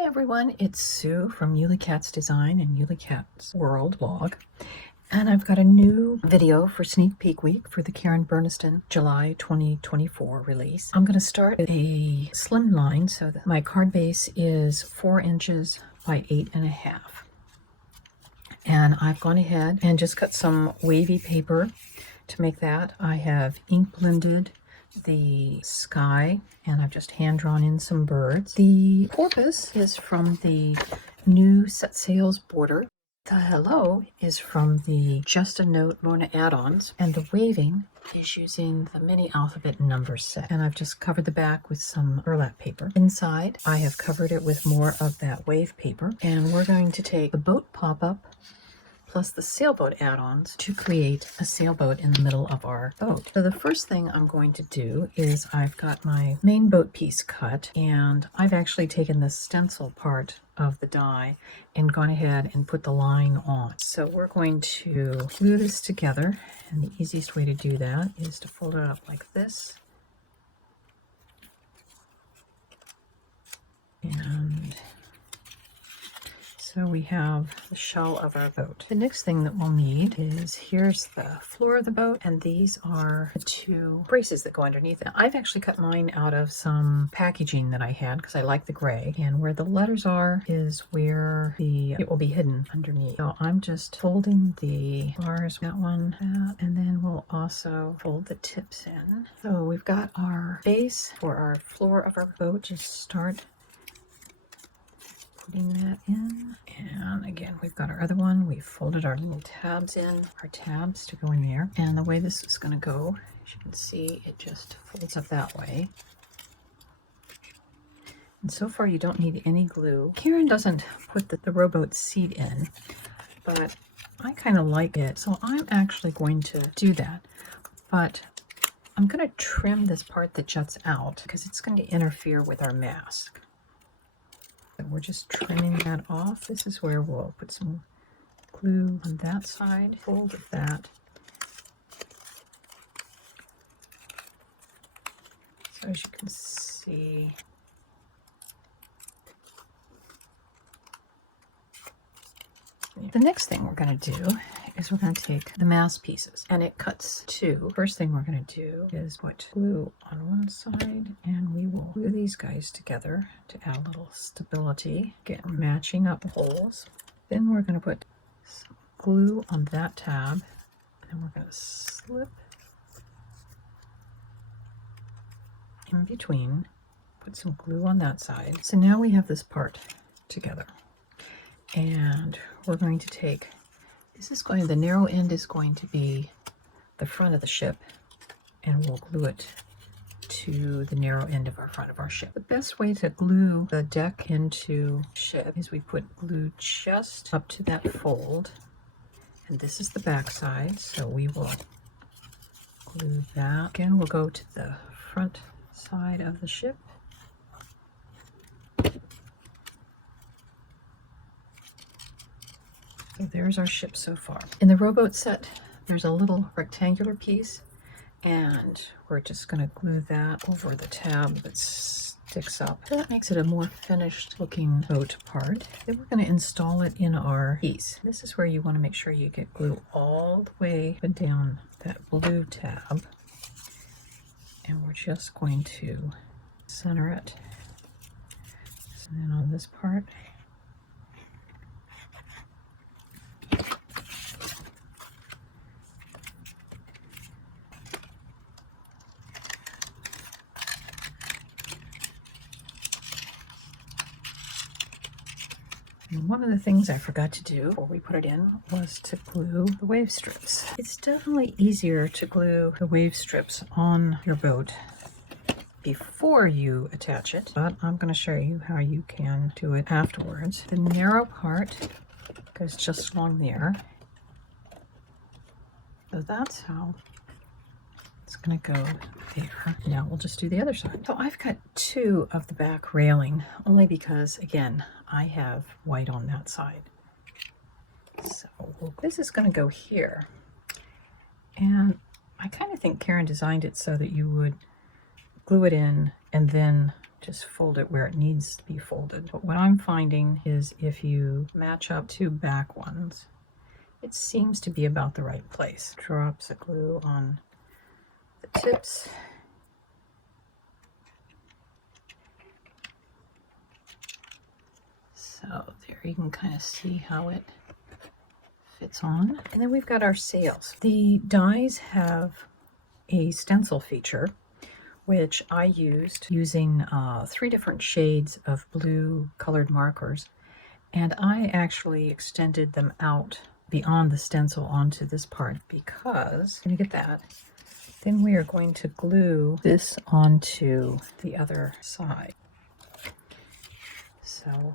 Hi everyone, it's Sue from Yuli Cats Design and Yuli Cats World blog. And I've got a new video for sneak peek week for the Karen Burniston July 2024 release. I'm going to start with a slim line so that my card base is 4 inches by 8.5. And I've gone ahead and just cut some wavy paper to make that. I have ink blended the sky and I've just hand drawn in some birds. The porpoise is from the new Set Sails border. The hello is from the Just a Note Lorna add-ons, and the waving is using the mini alphabet number set. And I've just covered the back with some burlap paper. Inside, I have covered it with more of that wave paper, and we're going to take the boat pop-up plus the sailboat add-ons to create a sailboat in the middle of our boat. So the first thing I'm going to do is I've got my main boat piece cut, and I've actually taken the stencil part of the die and gone ahead and put the line on. So we're going to glue this together, and the easiest way to do that is to fold it up like this. And so we have the shell of our boat. The next thing that we'll need is, here's the floor of the boat, and these are the two braces that go underneath it. I've actually cut mine out of some packaging that I had because I like the gray, and where the letters are is where it will be hidden underneath. So I'm just folding the bars, that one, that, and then we'll also fold the tips in. So we've got our base for our floor of our boat. Just start putting that in, and again we've got our other one. We've folded our little tabs in, our tabs to go in there, and the way this is going to go, as you can see, it just folds up that way. And so far you don't need any glue. Karen doesn't put the rowboat seat in, but I kind of like it, so I'm actually going to do that. But I'm going to trim this part that juts out because it's going to interfere with our mask. We're just trimming that off. This is where we'll put some glue on that side, fold of that. So as you can see, the next thing we're going to do is we're going to take the mask pieces, and it cuts two. First thing we're going to do is put glue on one side, and we will glue these guys together to add a little stability, get matching up the holes. Then we're going to put some glue on that tab, and we're going to slip in between, put some glue on that side. So now we have this part together, and we're going to take, the narrow end is going to be the front of the ship, and we'll glue it to the narrow end of our front of our ship. The best way to glue the deck into ship is we put glue just up to that fold, and this is the back side, so we will glue that. Again, we'll go to the front side of the ship. So there's our ship so far. In the rowboat set, there's a little rectangular piece, and we're just going to glue that over the tab that sticks up. That makes it a more finished looking boat part. Then we're going to install it in our piece. This is where you want to make sure you get glue all the way down that blue tab, and we're just going to center it. And then on this part, and one of the things I forgot to do before we put it in was to glue the wave strips. It's definitely easier to glue the wave strips on your boat before you attach it, but I'm going to show you how you can do it afterwards. The narrow part goes just along there. So that's how it's going to go there. Now we'll just do the other side. So I've got two of the back railing, only because, again, I have white on that side. So this is going to go here. And I kind of think Karen designed it so that you would glue it in and then just fold it where it needs to be folded. But what I'm finding is if you match up two back ones, it seems to be about the right place. Drops of glue on the tips. So there you can kind of see how it fits on. And then we've got our sails. The dies have a stencil feature, which I used using 3 different shades of blue colored markers. And I actually extended them out beyond the stencil onto this part because, can you get that? Then we are going to glue this onto the other side. So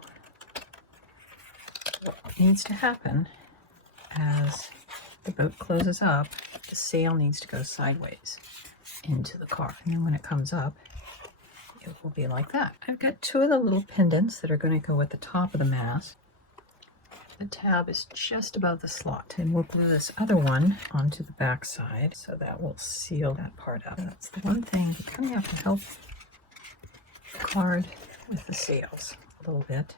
what needs to happen as the boat closes up, the sail needs to go sideways into the car. And then when it comes up, it will be like that. I've got 2 of the little pendants that are going to go at the top of the mast. The tab is just above the slot. And we'll glue this other one onto the back side, so that will seal that part up. And that's the one thing, you kind of have to help the card with the sails a little bit.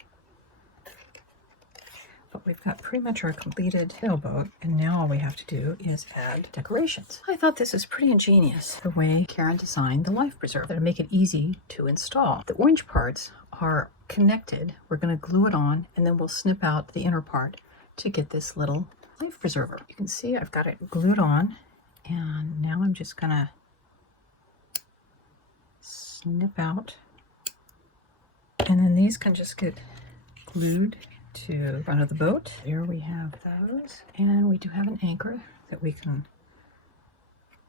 But we've got pretty much our completed sailboat, and now all we have to do is add decorations. I thought this is pretty ingenious, the way Karen designed the life preserver to make it easy to install. The orange parts are connected. We're going to glue it on, and then we'll snip out the inner part to get this little life preserver. You can see I've got it glued on, and now I'm just going to snip out, and then these can just get glued to the front of the boat. There we have those, and we do have an anchor that we can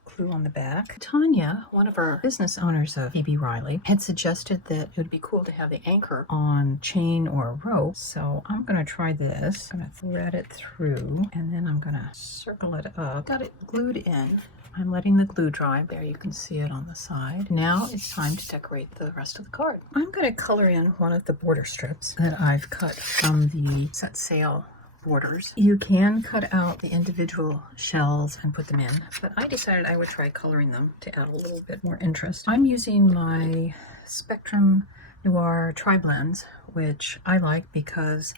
glue on the back. Tanya, one of our business owners of PB Riley, had suggested that it would be cool to have the anchor on chain or rope, so I'm going to try this. I'm going to thread it through, and then I'm going to circle it up. Got it glued in. I'm letting the glue dry. There you can see it on the side. Now it's time to decorate the rest of the card. I'm going to color in one of the border strips that I've cut from the set sail borders. You can cut out the individual shells and put them in, but I decided I would try coloring them to add a little bit more interest. I'm using my Spectrum Noir Tri-Blends, which I like because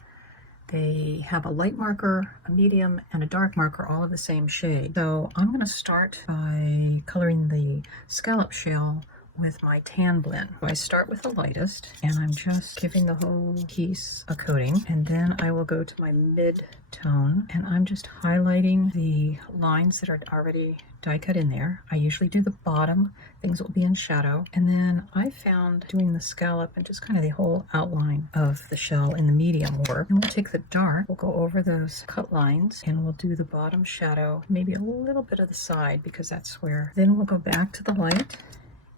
they have a light marker, a medium, and a dark marker, all of the same shade. So I'm going to start by coloring the scallop shell with my tan blend. So I start with the lightest, and I'm just giving the whole piece a coating, and then I will go to my mid-tone, and I'm just highlighting the lines that are already die cut in there. I usually do the bottom, things will be in shadow, and then I found doing the scallop and just kind of the whole outline of the shell in the medium work. And we'll take the dark, we'll go over those cut lines, and we'll do the bottom shadow, maybe a little bit of the side, because that's where. Then we'll go back to the light,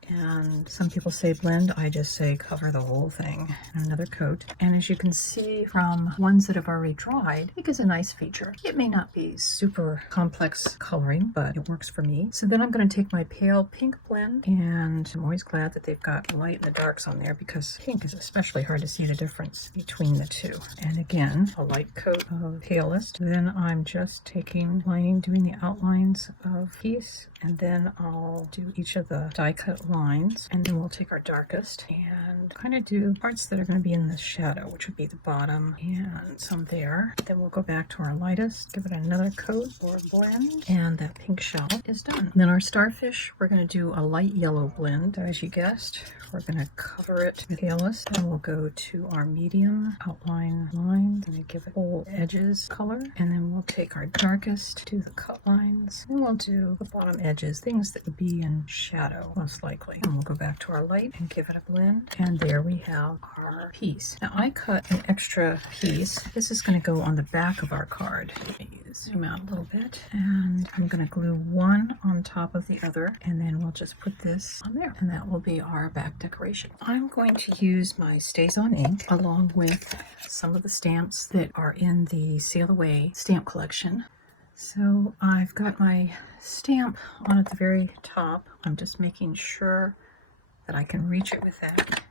and some people say blend, I just say cover the whole thing. Another coat, and as you can see from ones that have already dried, it gives a nice feature. It may not be super complex coloring, but it works for me. So then I'm going to take my pale pink blend, and I'm always glad that they've got the light and the darks on there, because pink is especially hard to see the difference between the two. And again, a light coat of palest. Then I'm just taking lining, doing the outlines of piece, and then I'll do each of the die cut lines, and then we'll take our darkest and kind of do parts that are going to be in the shadow, which would be the bottom and some there. Then we'll go back to our lightest, give it another coat or blend, and that pink shell is done. And then our starfish, we're going to do a light yellow blend. As you guessed, we're going to cover it with palest, and we'll go to our medium outline lines and give it whole edges color, and then we'll take our darkest, do the cut lines, and we'll do the bottom edges, things that would be in shadow most likely. And we'll go back to our light and give it a blend, and there we have our piece. Now I cut an extra piece. This is going to go on the back of our card. Zoom out a little bit, and I'm going to glue one on top of the other, and then we'll just put this on there, and that will be our back decoration. I'm going to use my StazOn ink along with some of the stamps that are in the Sail Away stamp collection. So I've got my stamp on at the very top. I'm just making sure that I can reach it with that.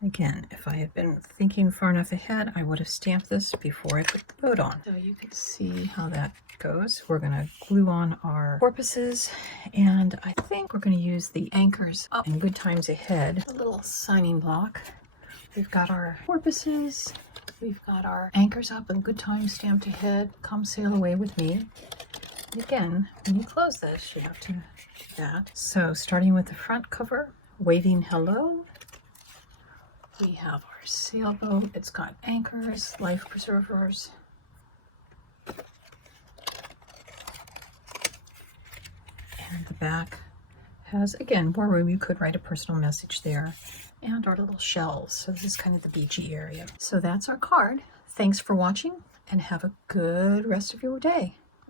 Again, if I had been thinking far enough ahead, I would have stamped this before I put the boat on. So you can see how that goes. We're going to glue on our porpoises, and I think we're going to use the anchors up in Good Times Ahead, a little signing block. We've got our porpoises, we've got our anchors up and Good Times stamped ahead. Come sail away with me. Again, when you close this, you have to do that. So starting with the front cover, waving hello. We have our sailboat. It's got anchors, life preservers. And the back has, again, more room. You could write a personal message there. And our little shells. So this is kind of the beachy area. So that's our card. Thanks for watching and have a good rest of your day.